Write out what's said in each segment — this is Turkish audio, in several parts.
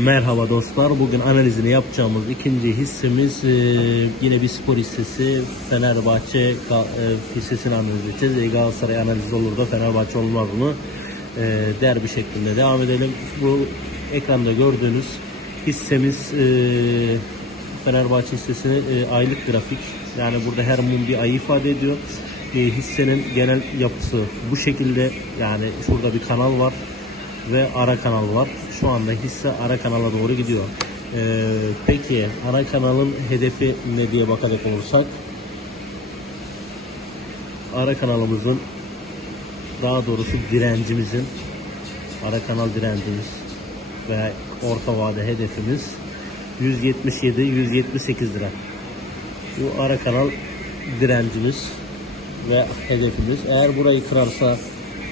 Merhaba dostlar. Bugün analizini yapacağımız ikinci hissemiz e, yine bir spor hissesi. Fenerbahçe e, hissesini analiz edeceğiz. E, Galatasaray analizi olur da Fenerbahçe olmaz mı? E, derbi şeklinde devam edelim. Bu ekranda gördüğünüz hissemiz e, Fenerbahçe hissesini aylık grafik. Yani burada her mum bir ay ifade ediyor. Hissenin genel yapısı bu şekilde. Yani şurada bir kanal var ve ara kanal var. Şu anda hisse ara kanala doğru gidiyor. Ee, peki ara kanalın hedefi ne diye bakacak olursak ara kanalımızın daha doğrusu direncimizin ara kanal direncimiz veya orta vade hedefimiz 177-178 lira. Bu ara kanal direncimiz ve hedefimiz. Eğer burayı kırarsa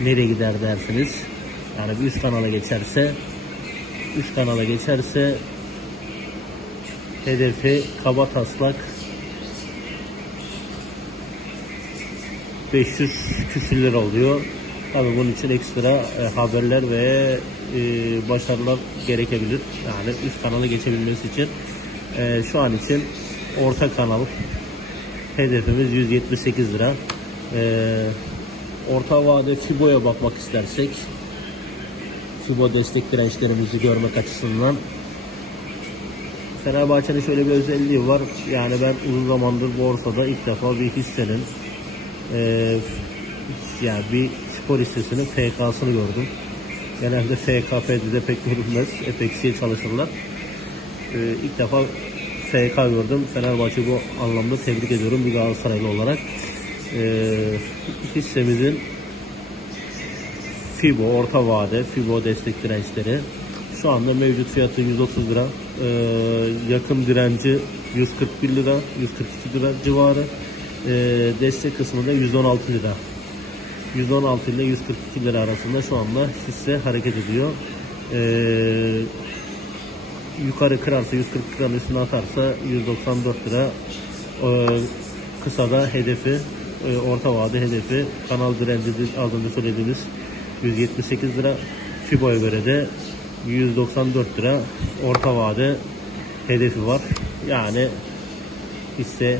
nereye gider dersiniz? Yani bir üst kanala geçerse üst kanala geçerse hedefi kaba taslak 500 küsür lira oluyor. Tabii bunun için ekstra e, haberler ve e, başarılar gerekebilir. Yani üst kanalı geçebilmesi için e, şu an için orta kanal hedefimiz 178 lira. E, orta vade Fibo'ya bakmak istersek Fibo destek dirençlerimizi görmek açısından Fenerbahçe'nin şöyle bir özelliği var. Yani ben uzun zamandır borsada ilk defa bir hissenin e, yani bir spor hissesinin FK'sını gördüm. Genelde FKP'de pek görülmez. Epeksiye çalışırlar. E, ilk defa FK gördüm. Fenerbahçe bu anlamda tebrik ediyorum bir Galatasaraylı olarak. E, hissemizin FIBO orta vade, FIBO destek dirençleri. Şu anda mevcut fiyatı 130 lira. Ee, yakın direnci 141 lira, 142 lira civarı. Ee, destek kısmı da 116 lira. 116 ile 142 lira arasında şu anda hisse hareket ediyor. Ee, yukarı kırarsa 140 liranın üstüne atarsa 194 lira. Ee, kısa da hedefi e, orta vade hedefi kanal direnci önce söylediğimiz 178 lira. Fibo'ya göre de 194 lira orta vade hedefi var. Yani hisse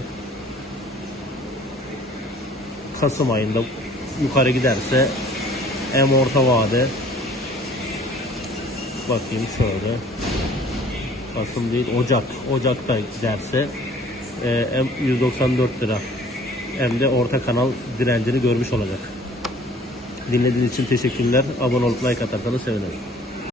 Kasım ayında yukarı giderse hem orta vade bakayım şöyle Kasım değil Ocak Ocak'ta giderse e, hem 194 lira hem de orta kanal direncini görmüş olacak. Dinlediğiniz için teşekkürler. Abone olup like atarsanız sevinirim.